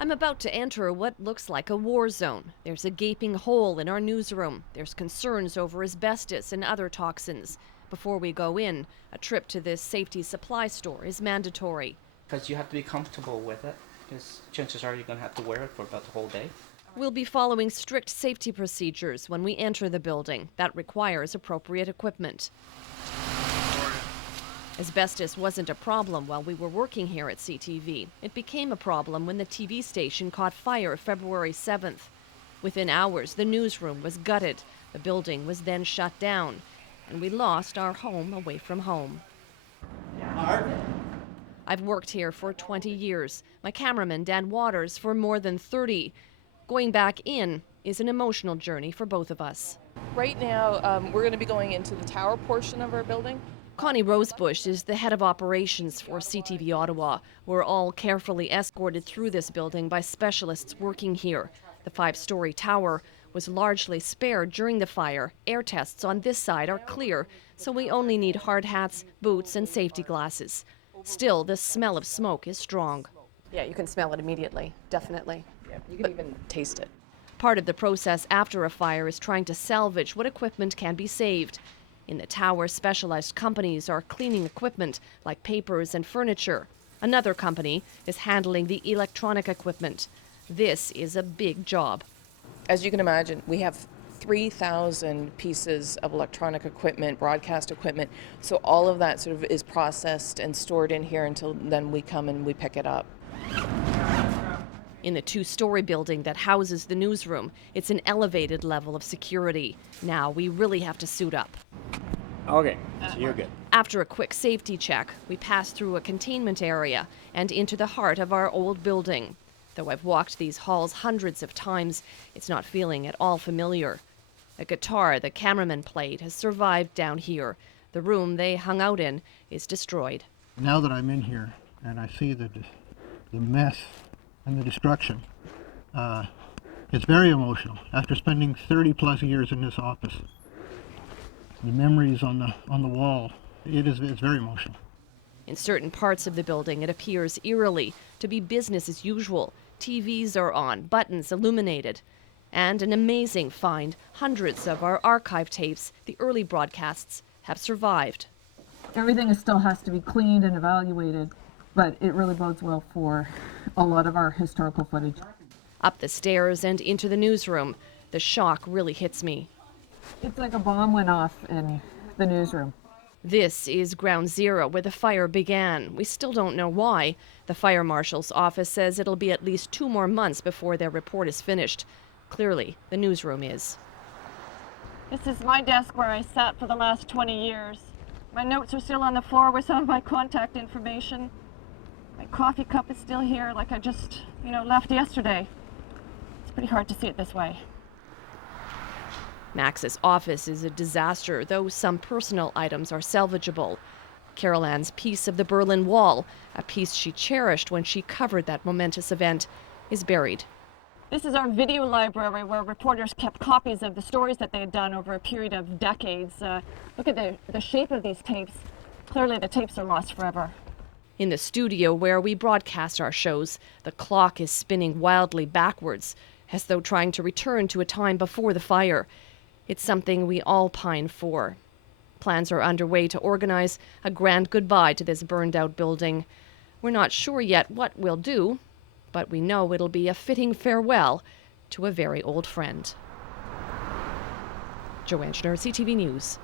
I'm about to enter what looks like a war zone. There's a gaping hole in our newsroom. There's concerns over asbestos and other toxins. Before we go in, a trip to this safety supply store is mandatory. Because you have to be comfortable with it, because chances are you're going to have to wear it for about the whole day. We'll be following strict safety procedures when we enter the building. That requires appropriate equipment. Asbestos wasn't a problem while we were working here at CTV. It became a problem when the TV station caught fire February 7th. Within hours, the newsroom was gutted. The building was then shut down, and we lost our home away from home. I've worked here for 20 years. My cameraman, Dan Waters, for more than 30. Going back in is an emotional journey for both of us. Right now, we're going to be going into the tower portion of our building. Connie Rosebush is the head of operations for CTV Ottawa. We're all carefully escorted through this building by specialists working here. The 5-story tower was largely spared during the fire. Air tests on this side are clear, so we only need hard hats, boots, and safety glasses. Still, the smell of smoke is strong. Yeah, you can smell it immediately, definitely. Yeah, you can even taste it. Part of the process after a fire is trying to salvage what equipment can be saved. In the tower, specialized companies are cleaning equipment like papers and furniture. Another company is handling the electronic equipment. This is a big job. As you can imagine, we have 3,000 pieces of electronic equipment, broadcast equipment, so all of that sort of is processed and stored in here until then we come and we pick it up. In the 2-story building that houses the newsroom, it's an elevated level of security. Now we really have to suit up. Okay, so you're good. After a quick safety check, we pass through a containment area and into the heart of our old building. Though I've walked these halls hundreds of times, it's not feeling at all familiar. A guitar the cameraman played has survived down here. The room they hung out in is destroyed. Now that I'm in here and I see the mess and the destruction, it's very emotional. After spending 30 plus years in this office, the memories on the wall, it's very emotional. In certain parts of the building, it appears eerily to be business as usual. TVs are on, buttons illuminated. And an amazing find, hundreds of our archive tapes, the early broadcasts, have survived. Everything still has to be cleaned and evaluated, but it really bodes well for a lot of our historical footage. Up the stairs and into the newsroom, the shock really hits me. It's like a bomb went off in the newsroom. This is ground zero where the fire began. We still don't know why. The fire marshal's office says it'll be at least 2 more months before their report is finished. Clearly, the newsroom is. This is my desk where I sat for the last 20 years. My notes are still on the floor with some of my contact information. My coffee cup is still here like I just, left yesterday. It's pretty hard to see it this way. Max's office is a disaster, though some personal items are salvageable. Carol Ann's piece of the Berlin Wall, a piece she cherished when she covered that momentous event, is buried. This is our video library where reporters kept copies of the stories that they had done over a period of decades. Look at the shape of these tapes. Clearly the tapes are lost forever. In the studio where we broadcast our shows, the clock is spinning wildly backwards, as though trying to return to a time before the fire. It's something we all pine for. Plans are underway to organize a grand goodbye to this burned-out building. We're not sure yet what we'll do, but we know it'll be a fitting farewell to a very old friend. Joanne Schnurr, CTV News.